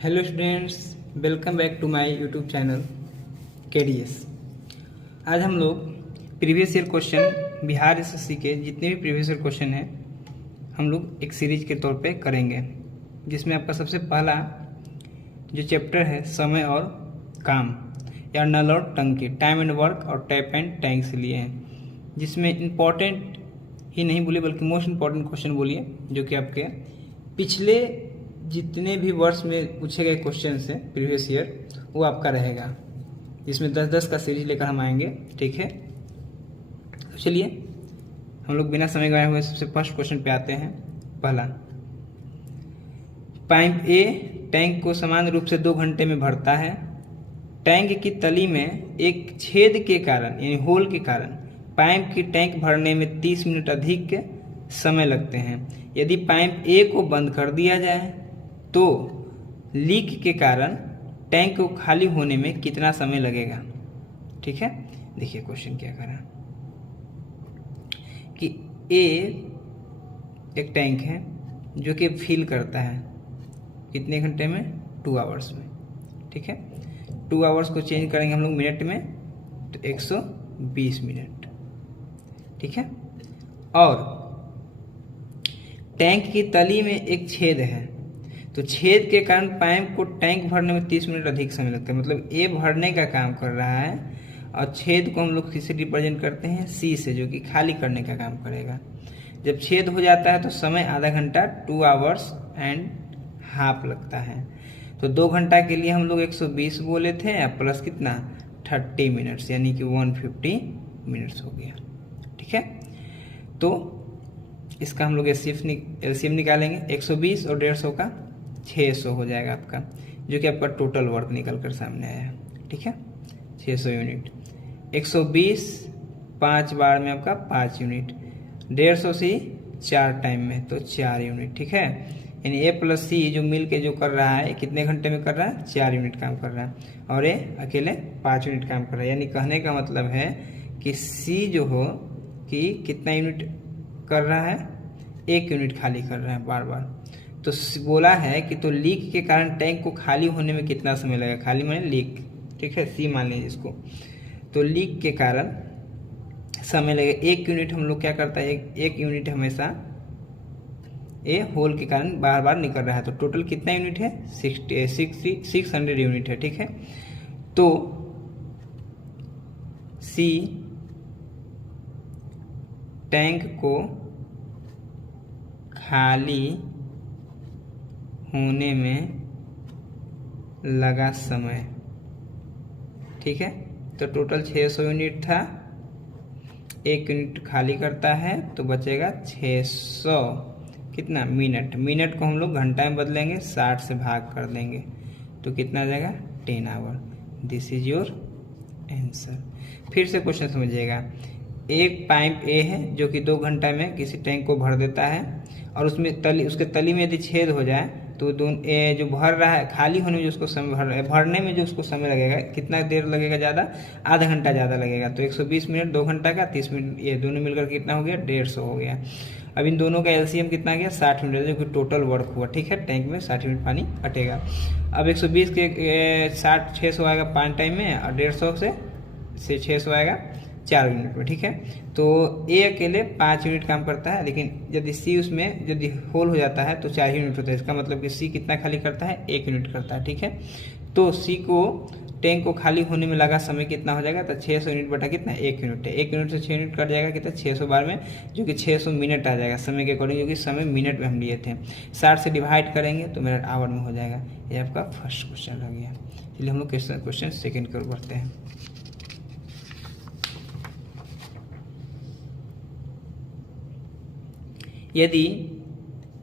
Hello students, welcome back to my YouTube channel KDS। आज हम लोग previous year question Bihar SSC के जितने भी प्रीवियस ईयर क्वेश्चन हैं हम लोग एक सीरीज के तौर पे करेंगे, जिसमें आपका सबसे पहला जो चैप्टर है समय और काम या नल और टंकी, टाइम एंड वर्क और टैप एंड टैंक से लिए हैं, जिसमें इम्पॉर्टेंट ही नहीं बोलिए बल्कि मोस्ट इम्पॉर्टेंट क्वेश्चन बोलिए जो कि आपके पिछले जितने भी वर्ष में पूछे गए क्वेश्चन हैं प्रीवियस ईयर वो आपका रहेगा, जिसमें 10-10 का सीरीज लेकर हम आएंगे। ठीक है, तो चलिए हम लोग बिना समय गवाए हुए सबसे फर्स्ट क्वेश्चन पे आते हैं। पहला, पाइप ए टैंक को समान रूप से 2 घंटे में भरता है। टैंक की तली में एक छेद के कारण यानी होल के कारण पाइप की टैंक भरने में 30 मिनट अधिक समय लगते हैं। यदि पाइप ए को बंद कर दिया जाए तो लीक के कारण टैंक को खाली होने में कितना समय लगेगा। ठीक है, देखिए क्वेश्चन क्या कर रहा है कि ए एक टैंक है जो कि फिल करता है कितने घंटे में, 2 आवर्स में। ठीक है, 2 आवर्स को चेंज करेंगे हम लोग मिनट में तो 120 मिनट। ठीक है, और टैंक की तली में एक छेद है तो छेद के कारण पाइप को टैंक भरने में 30 मिनट अधिक समय लगता है। मतलब ए भरने का काम कर रहा है और छेद को हम लोग किससे रिप्रेजेंट करते हैं, सी से, जो कि खाली करने का काम करेगा। जब छेद हो जाता है तो समय आधा घंटा, 2 आवर्स एंड हाफ लगता है। तो 2 घंटा के लिए हम लोग 120 बोले थे या प्लस कितना 30 मिनट्स यानी कि 150 मिनट्स हो गया। ठीक है, तो इसका हम लोग एलसीएम निकालेंगे। 120 और 150 का 600 हो जाएगा आपका, जो कि आपका टोटल वर्क निकल कर सामने आया। ठीक है, 600 यूनिट। 120 5 बार में आपका 5 यूनिट, 150 सी 4 टाइम में तो 4 यूनिट। ठीक है, यानी ए प्लस सी जो मिल के जो कर रहा है कितने घंटे में कर रहा है, 4 यूनिट काम कर रहा है और ए अकेले 5 यूनिट काम कर रहा है। यानी कहने का मतलब है कि सी जो हो कि कितना यूनिट कर रहा है, 1 यूनिट खाली कर रहा है बार बार। तो बोला है कि तो लीक के कारण टैंक को खाली होने में कितना समय लगेगा, खाली माने लीक। ठीक है, सी मान लीजिए इसको। तो लीक के कारण समय लगेगा 1 यूनिट। हम लोग क्या करता है, एक यूनिट हमेशा ए होल के कारण बार बार निकल रहा है। तो टोटल कितना यूनिट है, 600 यूनिट है। ठीक है, तो सी टैंक को खाली होने में लगा समय। ठीक है, तो टोटल 600 यूनिट था, 1 यूनिट खाली करता है तो बचेगा 600 कितना मिनट। मिनट को हम लोग घंटा में बदलेंगे, 60 से भाग कर देंगे तो कितना आ जाएगा 10 hour. This is your answer. फिर से क्वेश्चन समझिएगा। एक पाइप ए है जो कि 2 घंटा में किसी टैंक को भर देता है और उसमें उसके तली में यदि छेद हो जाए तो जो भर रहा है खाली होने में जो उसको समय भरने में जो उसको समय लगेगा कितना देर लगेगा, ज़्यादा, आधा घंटा ज़्यादा लगेगा। तो 120 मिनट 2 घंटा का 30 मिनट, ये दोनों मिलकर कितना हो गया, 150 हो गया। अब इन दोनों का एलसीएम कितना गया, 60 मिनट, जो कि टोटल वर्क हुआ। ठीक है, टैंक में 60 मिनट पानी अटेगा। अब 120 के 60 600 आएगा 5 टाइम में और 150 से 600 आएगा 4 यूनिट में। ठीक है, तो ए अकेले 5 यूनिट काम करता है, लेकिन यदि सी उसमें यदि होल हो जाता है तो 4 यूनिट होता है। इसका मतलब कि सी कितना खाली करता है, 1 यूनिट करता है। ठीक है, तो सी को टैंक को खाली होने में लगा समय कितना हो जाएगा, तो 600 यूनिट बटा कितना, 1 यूनिट है। 1 यूनिट से 6 यूनिट कट जाएगा कितना, 600 बार में, जो कि 600 मिनट आ जाएगा समय के अकॉर्डिंग, जो कि समय मिनट में हम लिए थे। 60 से डिवाइड करेंगे तो मिनट आवर में हो जाएगा। ये आपका फर्स्ट क्वेश्चन लग गया। चलिए हम लोग क्वेश्चन सेकेंड की ओर बढ़ते हैं। यदि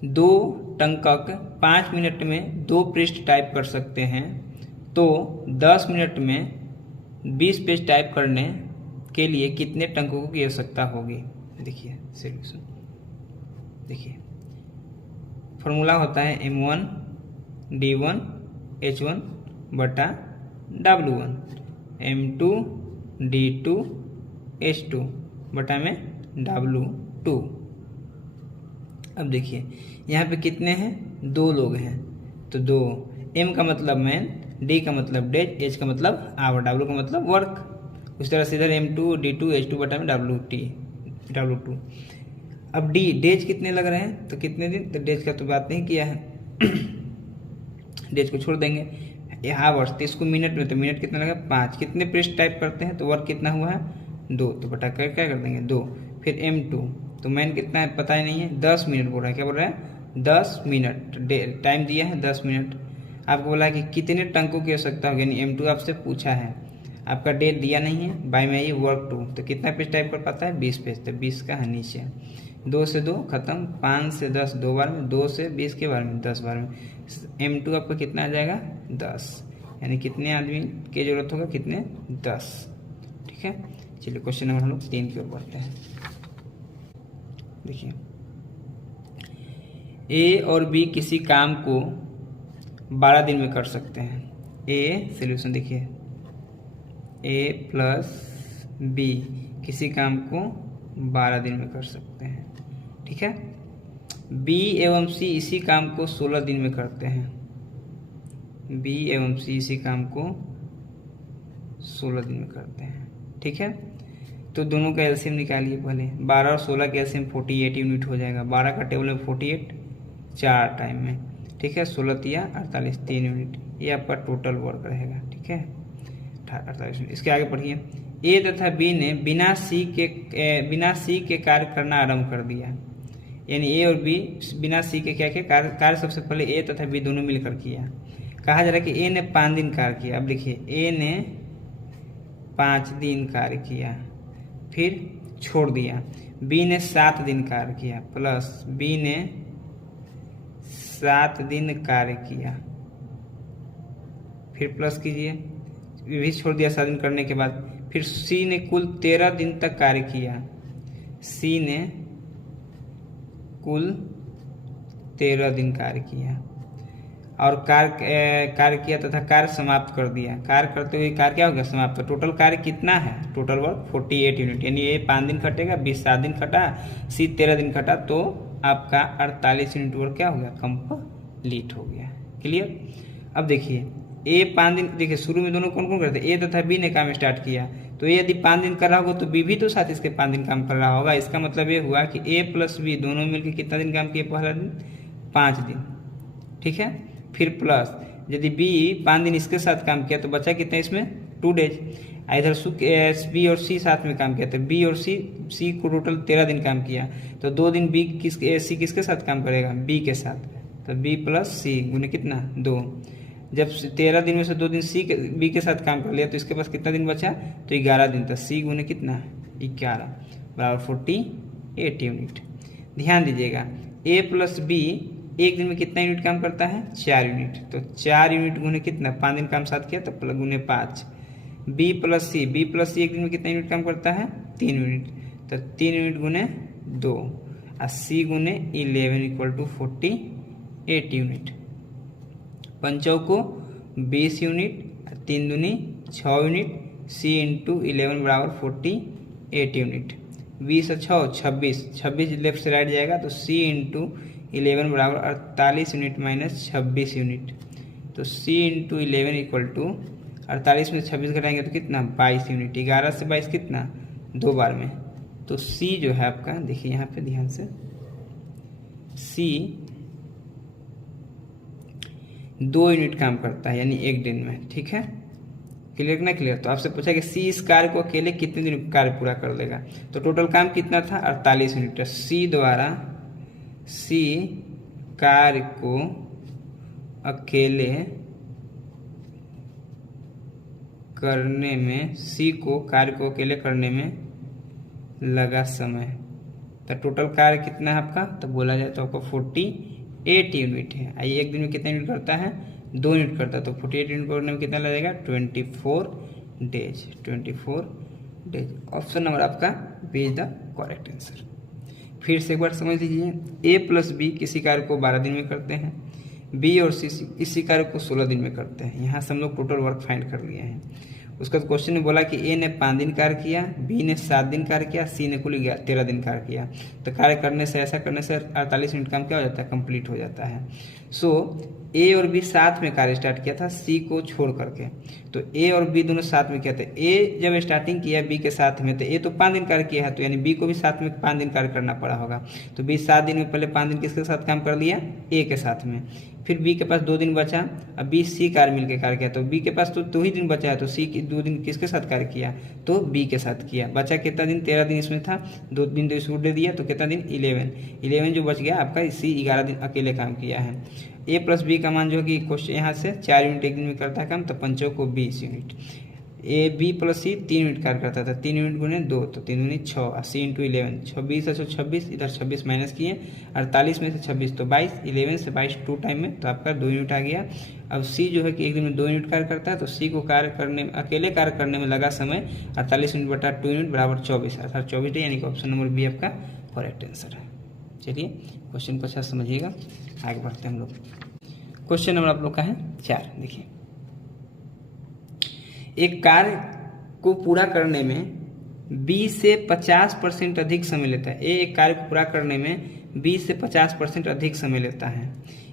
2 टंकक 5 मिनट में 2 पृष्ठ टाइप कर सकते हैं तो 10 मिनट में 20 पेज टाइप करने के लिए कितने टंकों की आवश्यकता होगी। देखिए सोल्यूशन, देखिए फॉर्मूला होता है M1 D1 H1 बटा W1, M2 D2 H2 बटा में W2। अब देखिए यहाँ पे कितने हैं, 2 लोग हैं तो 2, M का मतलब मैन, D का मतलब डेज, H का मतलब आवर, W का मतलब वर्क। उस तरह से इधर M2 D2 H2 बटा में W2। अब डेज कितने लग रहे हैं, तो कितने दिन, तो डेज का तो बात नहीं किया है डेज को छोड़ देंगे। ये आवर्स, तो इसको मिनट में, तो मिनट कितना लगा 5। कितने पृष्ठ टाइप करते हैं, तो वर्क कितना हुआ है 2, तो बटा कर क्या कर देंगे 2। फिर M2, तो मैन कितना है पता ही नहीं है, 10 मिनट बोल रहा है, क्या बोल रहा है 10 मिनट, टाइम दिया है 10 मिनट। आपको बोला है कि कितने टंकों की आवश्यकता होगी, यानी M2 आपसे पूछा है, आपका डेट दिया नहीं है, बाय में ये वर्क 2, तो कितना पेज टाइप कर पाता है 20 पेज, तो 20 का है नीचे। 2 से 2 खत्म, 5 से 10 2 बार में, 2 से 20 के बार में 10 बार में, M2 आपका कितना आ जाएगा 10, यानी कितने आदमी की जरूरत होगा, कितने 10। ठीक है, चलिए क्वेश्चन नंबर हम लोग 3 की ओर बढ़ते हैं। देखिए, ए और बी किसी काम को 12 दिन में कर सकते हैं। ए सोल्यूशन देखिए, ए प्लस बी किसी काम को 12 दिन में कर सकते हैं। ठीक है, बी एवं सी इसी काम को 16 दिन में करते हैं। बी एवं सी इसी काम को 16 दिन में करते हैं। ठीक है, तो दोनों का एलसीएम निकालिए पहले। 12 और 16 का एलसीएम 48 यूनिट हो जाएगा। 12 का टेबल में 48 4 टाइम में। ठीक है, 16 तिया 48 3 यूनिट, ये आपका टोटल वर्क रहेगा। ठीक है, 48 यूनिट। इसके आगे पढ़िए, ए तथा बी ने बिना सी के कार्य करना आरंभ कर दिया। यानी ए और बी बिना सी के क्या किया, कार्य सबसे पहले ए तथा बी दोनों मिलकर किया। कहा जा रहा है कि ए ने 5 दिन कार्य किया। अब देखिए, ए ने 5 दिन कार्य किया, फिर छोड़ दिया। बी ने 7 दिन कार्य किया, प्लस बी ने 7 दिन कार्य किया, फिर प्लस कीजिए, भी छोड़ दिया 7 दिन करने के बाद। फिर सी ने कुल 13 दिन तक कार्य किया। सी ने कुल 13 दिन कार्य किया और कार्य किया तथा कार्य समाप्त कर दिया। कार्य करते हुए कार्य क्या हो गया, समाप्त। तो टोटल कार्य कितना है, टोटल वर्क 48 यूनिट, यानी ये 5 दिन खटेगा, 20 7 दिन खटा, सी 13 दिन खटा, तो आपका 48 यूनिट वर्क क्या हो गया, कंप्लीट हो गया। क्लियर। अब देखिए, ए 5 दिन, देखिए शुरू में दोनों कौन कौन करते, ए तथा बी ने काम स्टार्ट किया, तो ये यदि 5 दिन कर रहा होगा तो बी भी तो साथ इसके 5 दिन काम कर रहा होगा। इसका मतलब ये हुआ कि ए प्लस बी दोनों मिलकर कितना दिन काम किए, पहला दिन 5 दिन। ठीक है, फिर प्लस यदि बी 5 दिन इसके साथ काम किया तो बचा कितना इसमें 2 डेज। इधर बी और सी साथ में काम किया, तो बी और सी को टोटल 13 दिन काम किया, तो 2 दिन सी किसके साथ काम करेगा, बी के साथ, तो बी प्लस सी गुने कितना 2। जब 13 दिन में से 2 दिन बी के साथ काम कर लिया, तो इसके पास कितना दिन बचा, तो 11 दिन था। सी गुने कितना 11 बराबर 48 यूनिट। ध्यान दीजिएगा, ए प्लस बी एक दिन में कितना यूनिट काम करता है, 4 यूनिट, तो 4 यूनिट गुने कितना, 5 दिन काम साथ किया तो गुने 5। बी प्लस सी एक दिन में कितना यूनिट काम करता है, 3 यूनिट, तो 3 यूनिट गुने 2 और सी गुने 11 इक्वल टू 48 यूनिट। पंचों को 20 यूनिट, 3 दूनी 6 यूनिट, सी इंटू 11 बराबर 48 यूनिट। 20 और 6 26 लेफ्ट से राइट जाएगा, तो सी इंटू 11 बराबर 48 यूनिट माइनस 26 यूनिट, तो सी इंटू 11 इक्वल टू 48 में 26 घटाएंगे तो कितना 22 यूनिट। 11 से 22 कितना 2 बार में, तो सी जो है आपका, देखिए यहाँ पे ध्यान से, सी 2 यूनिट काम करता है, यानी 1 दिन में। ठीक है, क्लियर ना क्लियर। तो आपसे पूछा कि सी इस कार्य को अकेले कितने दिन में कार्य पूरा कर लेगा, तो टोटल काम कितना था 48 यूनिट। सी द्वारा सी कार्य को अकेले करने में, सी को कार्य को अकेले करने में लगा समय, तो टोटल कार्य कितना है आपका, तो बोला जाए तो आपका 48 यूनिट है। आइए, 1 दिन में कितना यूनिट करता है, 2 यूनिट करता है, तो 48 यूनिट करने में कितना लगेगा 24 डेज। 24 डेज। ऑप्शन नंबर आपका B is the correct answer. फिर से एक बार समझ लीजिए, ए प्लस बी किसी कार्य को 12 दिन में करते हैं, बी और सी इसी कार्य को 16 दिन में करते हैं। यहाँ से हम लोग टोटल वर्क फाइंड कर लिए हैं। उसका क्वेश्चन में बोला कि ए ने 5 दिन कार्य किया, बी ने 7 दिन कार्य किया, सी ने कुल 13 दिन कार्य किया। तो कार्य करने से, ऐसा करने से 48 यूनिट काम क्या हो जाता है, कंप्लीट हो जाता है। सो ए और बी साथ में कार्य स्टार्ट किया था सी को छोड़ करके। तो ए और बी दोनों साथ में किया था। ए जब स्टार्टिंग किया बी के साथ में, तो ए तो 5 दिन कार्य किया है, तो यानी बी को भी साथ में 5 दिन कार्य करना पड़ा होगा। तो बी 7 दिन में पहले 5 दिन किसके साथ काम कर लिया, ए के साथ में। फिर बी के पास 2 दिन बचा, अब बी सी कार्य मिलकर कार्य किया, तो बी के पास तो 2 ही दिन बचा है, तो सी 2 दिन किसके साथ कार्य किया, तो बी के साथ किया। बचा कितना दिन, 13 दिन इसमें था, 2 दिन तो इसको दे दिया, तो कितना दिन 11 जो बच गया आपका, सी 11 दिन अकेले काम किया है। ए प्लस बी का मान जो कि क्वेश्चन यहाँ से 4 यूनिट एक दिन में करता है काम, तो पंचों को 20 unit. A B plus C 3 unit कार्य करता था, 3 यूनिट गुने 2 तो 3 दूनी 6, सी इंटू 11 26 है, 26 इधर 26 माइनस किए, 48 में से 26 तो 22, 11 से 22 2 टाइम में, तो आपका 2 यूनिट आ गया। अब सी जो है कि एक दिन में 2 यूनिट कार्य करता है, तो सी को कार्य करने में, अकेले कार्य करने में लगा समय 48 यूनिट बटा 2 यूनिट बराबर 24, अर्थात 24, यानी कि ऑप्शन नंबर बी आपका करेक्ट आंसर है। चलिए क्वेश्चन को अच्छा समझिएगा, आगे बढ़ते हैं हम लोग। क्वेश्चन नंबर आप लोग का है 4। देखिए, एक कार्य को पूरा करने में 20 से 50% अधिक समय लेता है। एक कार्य को पूरा करने में 20 से 50% अधिक समय लेता है।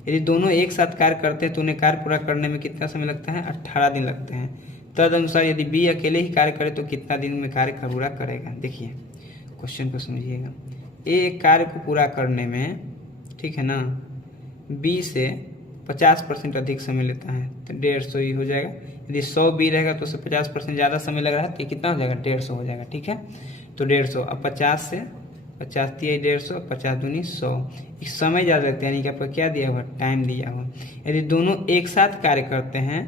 यदि दोनों एक साथ कार्य करते हैं तो उन्हें कार्य पूरा करने में कितना समय लगता है, 18 दिन लगते हैं। तदनुसार यदि बी अकेले ही कार्य करे तो कितना दिन में कार्य पूरा करेगा। देखिए क्वेश्चन को समझिएगा। एक कार्य को पूरा करने में, ठीक है ना, 20 से 50% अधिक समय लेता है, तो 150 ही हो जाएगा। यदि 100 बी रहेगा तो उससे 50% ज़्यादा समय लग रहा है, तो ये कितना हो जाएगा, 150 हो जाएगा। ठीक है, तो 150। अब 50 से 50 दिया 150, 50 दूनी 100, इस समय ज़्यादा लगता है, यानी कि आपका क्या दिया हुआ, टाइम दिया हुआ। यदि दोनों एक साथ कार्य करते हैं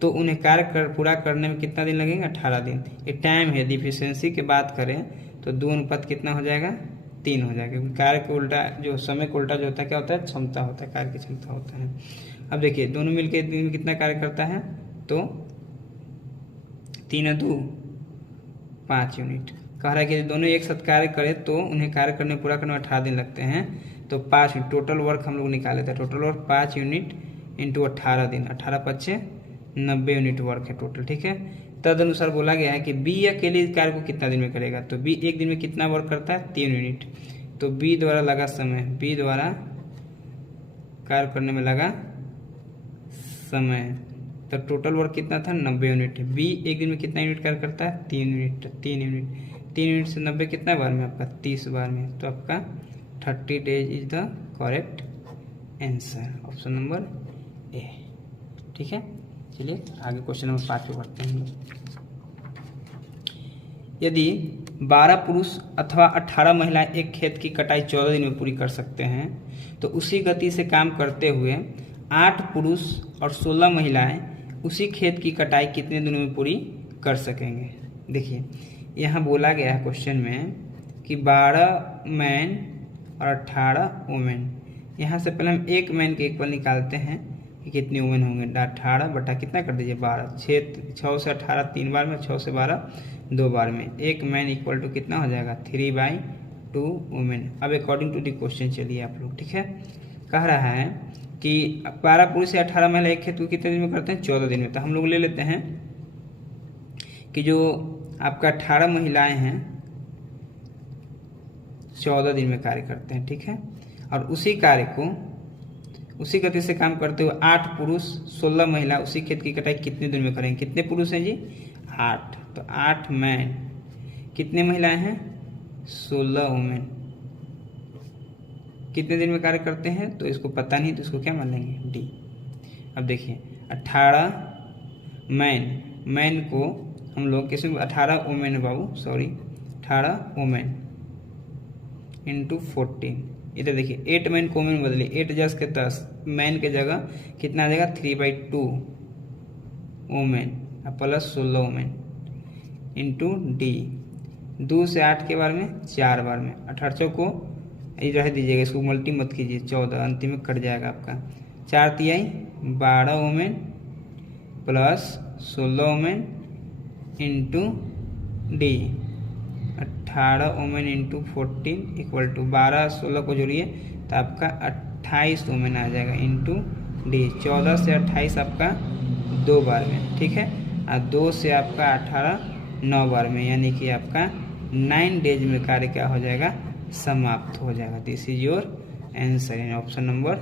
तो उन्हें कार्य पूरा करने में कितना दिन लगेगा, 18 दिन। ये टाइम है। यदि इफिशियंसी की बात करें तो 2 अनुपात कितना हो जाएगा, 3 हो जाएगा, क्योंकि कार्य को उल्टा, जो समय को उल्टा जो होता है क्या होता है, क्षमता होता है, कार्य की क्षमता होता है। अब देखिए दोनों मिलकर दिन में कितना कार्य करता है, तो 3 2 5 यूनिट। कह रहा है कि दोनों एक साथ कार्य करें तो उन्हें कार्य करने पूरा करने में 18 दिन लगते हैं, तो 5 यूनिट टोटल वर्क हम लोग निकाले थे। टोटल वर्क 5 यूनिट इंटू 18 दिन, 18 पच्चे 90 यूनिट वर्क है टोटल। ठीक है, तद अनुसार बोला गया है कि बी अकेले कार्य को कितना दिन में करेगा, तो बी एक दिन में कितना वर्क करता है, 3 यूनिट। तो बी द्वारा लगा समय, बी द्वारा कार्य करने में लगा समय, तो टोटल वर्क कितना था, 90 यूनिट। बी एक दिन में कितना यूनिट कार्य करता है, 3 यूनिट। 3 यूनिट से 90 कितना बार में, आपका 30 बार में, तो आपका 30 days is the correct answer, option number A. ठीक है, चलिए आगे क्वेश्चन नंबर 5 पे बढ़ते हैं हम लोग। यदि 12 पुरुष अथवा 18 महिलाएं एक खेत की कटाई 14 दिन में पूरी कर सकते हैं, तो उसी गति से काम करते हुए 8 पुरुष और 16 महिलाएं उसी खेत की कटाई कितने दिनों में पूरी कर सकेंगे। देखिए यहाँ बोला गया है क्वेश्चन में कि 12 मैन और 18 वुमेन। यहाँ से पहले हम एक मैन के इक्वल निकालते हैं कि कितने वुमेन होंगे। 18 बटा कितना कर दीजिए 12, 6 से 18 3 बार में, 6 से 12 2 बार में। एक मैन इक्वल टू कितना हो जाएगा, 3/2 वुमेन। अब अकॉर्डिंग टू द क्वेश्चन चलिए आप लोग। ठीक है, कह रहा है कि 12 पुरुष से 18 महिला एक खेत को कितने दिन में करते हैं, 14 दिन में। तो हम लोग ले लेते हैं कि जो आपका 18 महिलाएं हैं 14 दिन में कार्य करते हैं। ठीक है, और उसी कार्य को उसी गति से काम करते हुए 8 पुरुष 16 महिला उसी खेत की कटाई कितने दिन में करेंगे। कितने पुरुष हैं जी, 8, तो 8 मैन, कितने महिलाएं हैं, 16 वुमेन, कितने दिन में कार्य करते हैं, तो इसको पता नहीं, तो इसको क्या मान लेंगे, डी। अब देखिए 18 मैन को हम लोग किसी 18 वुमेन बाबू, सॉरी 18 वुमेन इंटू 14। इधर देखिए 8 मैन को वुमेन बदले, 8 10 के 10, मैन के जगह कितना आ जाएगा, 3/2 women plus 16 women into D. 2 से 8 के बार में 4 बार में, 18 को रह दीजिएगा, इसको मल्टी मत कीजिए, 14 अंतिम में कट जाएगा आपका। 4 तिहाई 12 women plus 16 women into D. 18 women into 14 equal to 12 16 को जोड़िए तो आपका 28 वुमेन आ जाएगा इंटू डी। 14 से 28 आपका 2 बार में। ठीक है, और 2 से आपका 18 9 बार में, यानी कि आपका 9 डेज में कार्य क्या हो जाएगा, समाप्त हो जाएगा। This is your answer in option number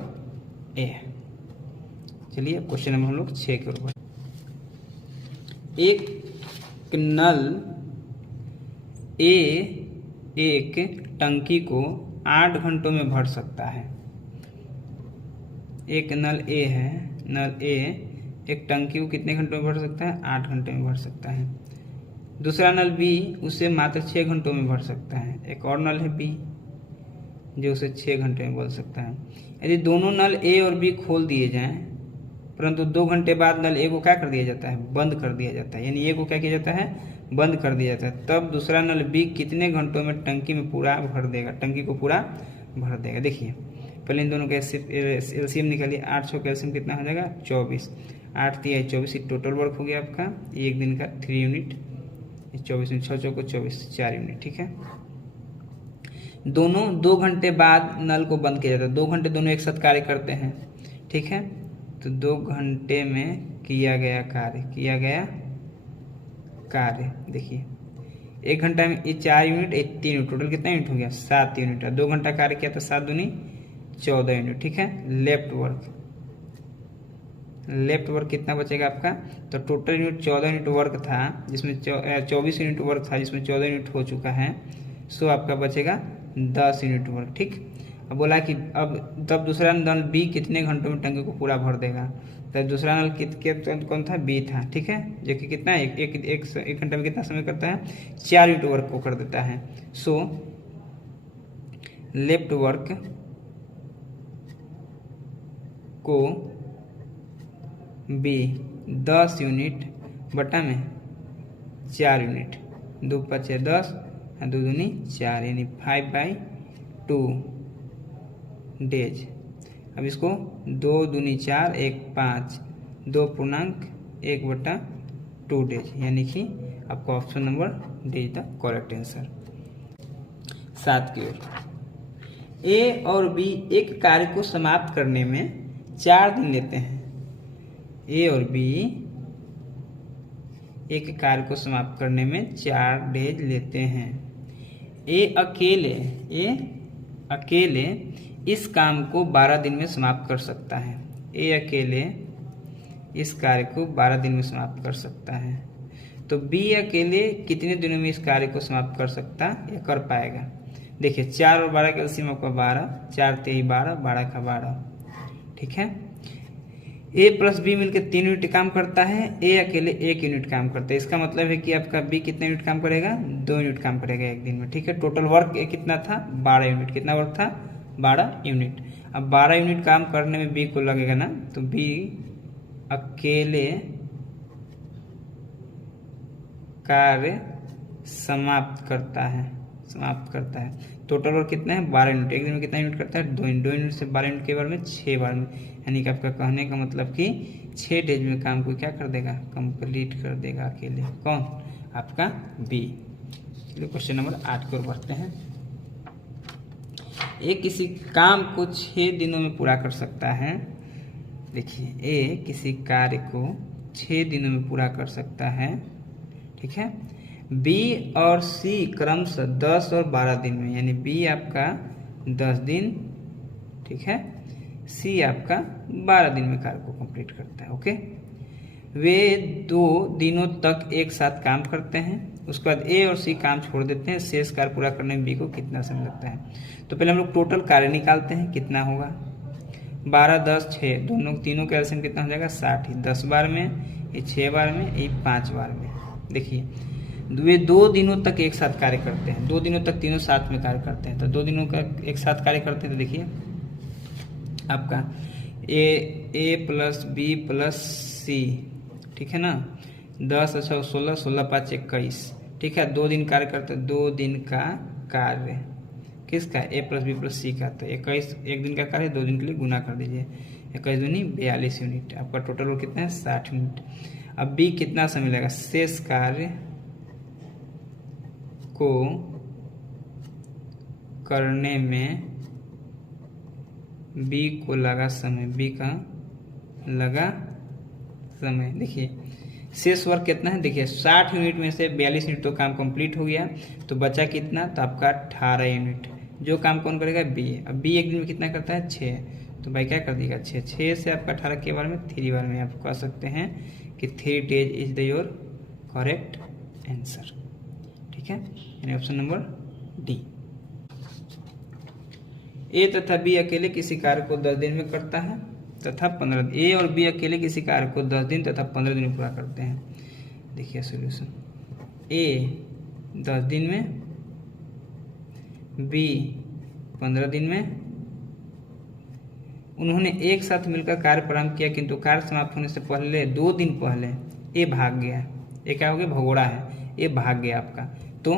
A. चलिए क्वेश्चन नंबर हम लोग 6 के ऊपर। एक नल ए एक टंकी को 8 घंटों में भर सकता है। एक नल ए है, नल ए एक टंकी को कितने घंटों में भर सकता है? 8 घंटे में भर सकता है। दूसरा नल बी उसे मात्र 6 घंटों में भर सकता है। एक और नल है बी जो उसे 6 घंटे में भर सकता है। यदि दोनों नल ए और बी खोल दिए जाएं, परंतु 2 घंटे बाद नल ए को क्या कर दिया जाता है? बंद कर दिया जाता है। यानी ए को क्या किया जाता है? बंद कर दिया जाता है। तब दूसरा नल बी कितने घंटों में टंकी में पूरा भर देगा? टंकी को पूरा भर देगा। देखिए पहले इन दोनों का एलसीएम निकालिए। 8 का एलसीएम कितना हो जाएगा? 24। 8 3 24, टोटल वर्क हो गया आपका एक दिन का 3 यूनिट। 24 यूनिट, 6 को 24, 4 यूनिट। ठीक है, दोनों 2 घंटे बाद नल को बंद किया जाता है। 2 घंटे दोनों एक साथ कार्य करते हैं। ठीक है, तो 2 घंटे में किया गया कार्य देखिए 1 घंटा में ये 4 यूनिट, 3 यूनिट, टोटल कितना यूनिट हो गया? 7 यूनिट। 2 घंटा कार्य किया तो 7 दूनी 14 यूनिट। ठीक है, लेफ्ट वर्क कितना बचेगा आपका? तो टोटल यूनिट 14 यूनिट वर्क था, जिसमें 24 यूनिट वर्क था, जिसमें 14 यूनिट हो चुका है। सो आपका बचेगा 10 यूनिट वर्क। ठीक, अब बोला कि अब तब दूसरा नल बी कितने घंटों में टंकी को पूरा भर देगा? तब दूसरा नल कौन था? बी था। ठीक है, जो कि कितना एक घंटे में कितना समय करता है? 4 यूनिट वर्क को कर देता है। सो लेफ्ट वर्क को बी 10 यूनिट बटा में 4 यूनिट, 2 5 10, 2 दूनी 4, यानी 5/2 डेज। अब इसको 2 दूनी 4, 1 5, 2.1/2 डेज, यानी कि आपका option number D is the correct answer. 7 की ओर। ए और बी एक कार्य को समाप्त करने में 4 दिन लेते हैं। ए और बी एक कार्य को समाप्त करने में 4 डेज लेते हैं। ए अकेले इस काम को 12 दिन में समाप्त कर सकता है। ए अकेले इस कार्य को 12 दिन में समाप्त कर सकता है। तो बी अकेले कितने दिनों में इस कार्य को समाप्त कर सकता या कर पाएगा? देखिए 4 और 12 का एलसीएम आपका 12, 4 3 12, 12 का 12। ठीक है, ए प्लस बी मिलकर 3 यूनिट काम करता है, ए अकेले 1 यूनिट काम करता है। इसका मतलब है कि आपका बी कितने यूनिट काम करेगा? 2 यूनिट काम करेगा एक दिन में। ठीक है, टोटल वर्क ए कितना था? 12 यूनिट। कितना वर्क था? 12 यूनिट। अब 12 यूनिट काम करने में बी को लगेगा ना, तो बी अकेले कार्य समाप्त करता है। टोटल वर्क कितना है? 12 यूनिट। एक दिन में कितना यूनिट करता है? 2 यूनिट से 12 यूनिट के बार में 6 बार में, यानी कि आपका कहने का मतलब कि 6 डेज में काम को क्या कर देगा? कंप्लीट कर देगा अकेले। कौन? आपका बी। चलिए क्वेश्चन नंबर 8 की ओर बढ़ते हैं। ए किसी काम को 6 दिनों में पूरा कर सकता है। देखिए ए किसी कार्य को 6 दिनों में पूरा कर सकता है। ठीक है, बी और सी क्रमशः 10 और 12 दिन में, यानी बी आपका 10 दिन, ठीक है, सी आपका 12 दिन में कार्य को कंप्लीट करता है। ओके, वे 2 दिनों तक एक साथ काम करते हैं। उसके बाद ए और सी काम छोड़ देते हैं। शेष कार्य पूरा करने में बी को कितना समय लगता है? तो पहले हम लोग टोटल कार्य निकालते हैं, कितना होगा? 12 10 6, तीनों का एलसीएम कितना हो जाएगा? 60। 10 बार में, ये 6 बार में, ये 5 बार में। देखिए वे 2 दिनों तक एक साथ कार्य करते हैं। 2 दिनों तक तीनों साथ में कार्य करते हैं। तो 2 दिनों का एक साथ कार्य करते हैं। तो देखिए आपका ए प्लस बी प्लस सी, ठीक है ना, 10 अच्छा 16, 16 5 21। ठीक है, 2 दिन कार्य करते हैं। 2 दिन का कार्य किसका? ए प्लस बी प्लस सी का। तो 21 एक दिन का कार्य 2 दिन के लिए गुना कर दीजिए। 21 दूनी 42 यूनिट। आपका टोटल वो कितना है? 60 यूनिट। अब बी कितना समय लगेगा? शेष कार्य को करने में बी को लगा समय, बी का लगा समय। देखिए शेष वर्क कितना है? देखिए 60 यूनिट में से 42 यूनिट तो काम कंप्लीट हो गया, तो बचा कितना? तो आपका 18 यूनिट। जो काम कौन करेगा? बी। अब बी एक दिन में कितना करता है? 6। तो भाई क्या कर दिएगा 6, 6 से आपका 18 के बारे में 3 बार में आप कह सकते हैं कि 3 days is the your correct answer. ठीक है, यानी ऑप्शन नंबर डी। ए तथा बी अकेले किसी कार्य को 10 दिन में करता है तथा 15, ए और बी अकेले किसी कार्य को 10 दिन तथा 15 दिन में पूरा करते हैं। देखिए सॉल्यूशन, ए 10 दिन में, बी 15 दिन में। उन्होंने एक साथ मिलकर कार्य प्रारंभ किया, किंतु कार्य समाप्त होने से पहले 2 दिन पहले ए भाग गया। ये क्या हो गया, भगोड़ा है, ये भाग गया आपका। तो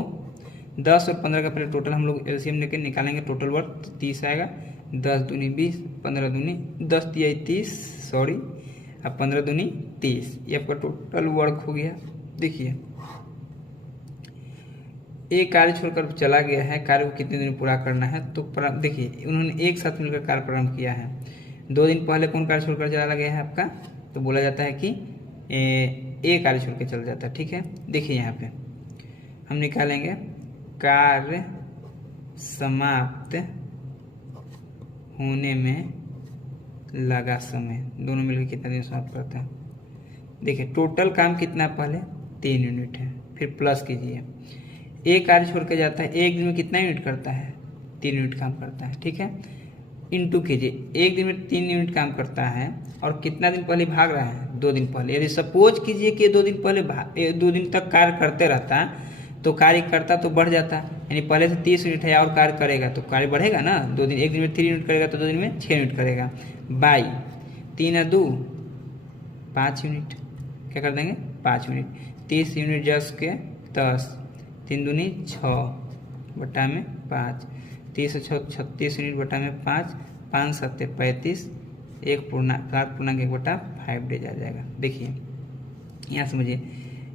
10 और 15 का पहले टोटल हम लोग एलसीएम लेकर निकालेंगे, टोटल वर्क 30 आएगा। 10 दूनी 20, 15 दूनी 10 तिया 30, सॉरी, अब 15 दूनी 30, ये आपका टोटल वर्क हो गया। देखिए एक कार्य छोड़कर चला गया है, कार्य को कितने दिन पूरा करना है, तो देखिए उन्होंने एक साथ मिलकर कार्य प्रारंभ किया है। 2 दिन पहले कौन कार्य छोड़कर चला गया है आपका, तो बोला जाता है कि ए कार्य छोड़ के चला जाता है। ठीक है, देखिए यहाँ पे हम निकालेंगे कार्य समाप्त होने में लगा समय, दोनों मिलकर कितना दिन समाप्त करते हैं। देखिए टोटल काम कितना पहले 3 यूनिट है, फिर प्लस कीजिए, एक कार्य छोड़ के जाता है, एक दिन में कितना यूनिट करता है, 3 यूनिट काम करता है। ठीक है, इंटू कीजिए, एक दिन में 3 यूनिट काम करता है और कितना दिन पहले भाग रहा है, 2 दिन पहले। यदि सपोज कीजिए कि 2 दिन पहले 2 दिन तक कार्य करते रहता तो कार्य करता तो बढ़ जाता, यानी पहले से 30 यूनिट है और कार्य करेगा तो कार्य बढ़ेगा ना। 2 दिन, एक दिन में 3 यूनिट करेगा तो 2 दिन में 6 यूनिट करेगा, बाई 3 और 2 5 यूनिट, क्या कर देंगे 5 यूनिट। 30 यूनिट जस के 10, 3 दूनी 6 बटा में 5, 30 और 6 36 यूनिट बटा में 5, 5 7 35, 1 पूर्णांक 1 बटा 5 डेज आ जाएगा। देखिए यहाँ समझिए,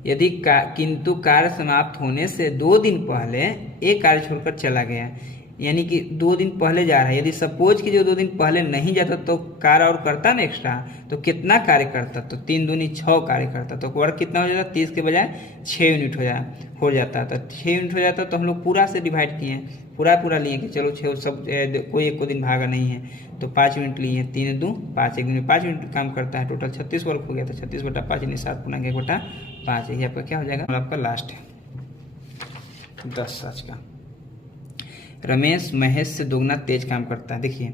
यदि किंतु कार्य समाप्त होने से 2 दिन पहले एक कार्य छोड़कर चला गया, यानी कि 2 दिन पहले जा रहा है। यदि सपोज कि जो 2 दिन पहले नहीं जाता तो कार्य और करता ना एक्स्ट्रा, तो कितना कार्य करता, तो 3 दूनी 6 कार्य करता, तो वर्क कितना हो जाता, 30 के बजाय 6 यूनिट हो जाता। तो 6 यूनिट हो जाता तो हम लोग पूरा से डिवाइड किए, पूरा लिए कि चलो 6 सब, कोई एक को दिन भागा नहीं है, तो 5 यूनिट लिए, 3 2 5, एक दिन में 5 यूनिट काम करता है, टोटल 36 वर्क हो गया। तो 36 बटा 5 यानी 7 पूर्णांक 1 बटा 5, ये आपका क्या हो जाएगा, और आपका लास्ट है 10 आज का। रमेश महेश से दोगुना तेज काम करता है। देखिए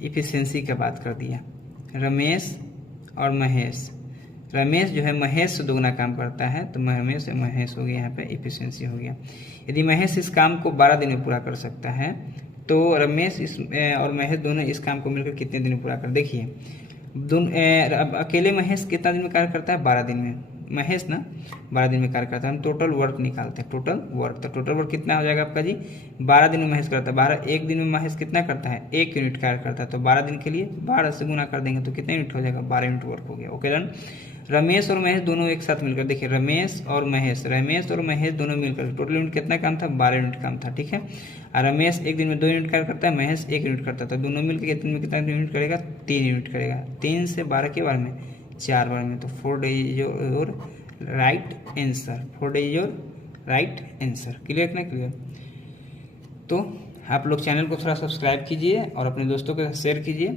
इफिशियंसी का बात कर दिया, रमेश और महेश, रमेश जो है महेश से दोगुना काम करता है, तो रमेश से महेश हो गया, यहाँ पे इफिशियंसी हो गया। यदि महेश इस काम को 12 दिन में पूरा कर सकता है, तो रमेश और महेश दोनों इस काम को मिलकर कितने दिन में पूरा कर। देखिए अकेले महेश कितना दिन में कार्य करता है, 12 दिन में, महेश ना 12 दिन में कार्य करता है। हम टोटल वर्क निकालते हैं, टोटल वर्क, तो टोटल वर्क कितना हो जाएगा आपका जी, 12 दिन में महेश करता है। 12, एक दिन में महेश कितना करता है, 1 यूनिट कार्य करता है, तो 12 दिन के लिए 12 से गुना कर देंगे तो कितना यूनिट हो जाएगा, 12 यूनिट वर्क हो गया। Okay done. रमेश और महेश दोनों एक साथ मिलकर, देखिए रमेश और महेश दोनों मिलकर टोटल यूनिट कितना काम था, 12 यूनिट काम था। ठीक है, और रमेश एक दिन में 2 यूनिट कार्य करता है, महेश 1 यूनिट करता था, दोनों मिलकर एक दिन में कितना यूनिट करेगा, 3 यूनिट करेगा। 3 से 12 के बार में 4 बार में, तो 4 days your right answer, 4 days your right answer. Clear ना, क्लियर। तो आप लोग चैनल को थोड़ा सब्सक्राइब कीजिए और अपने दोस्तों के साथ शेयर कीजिए।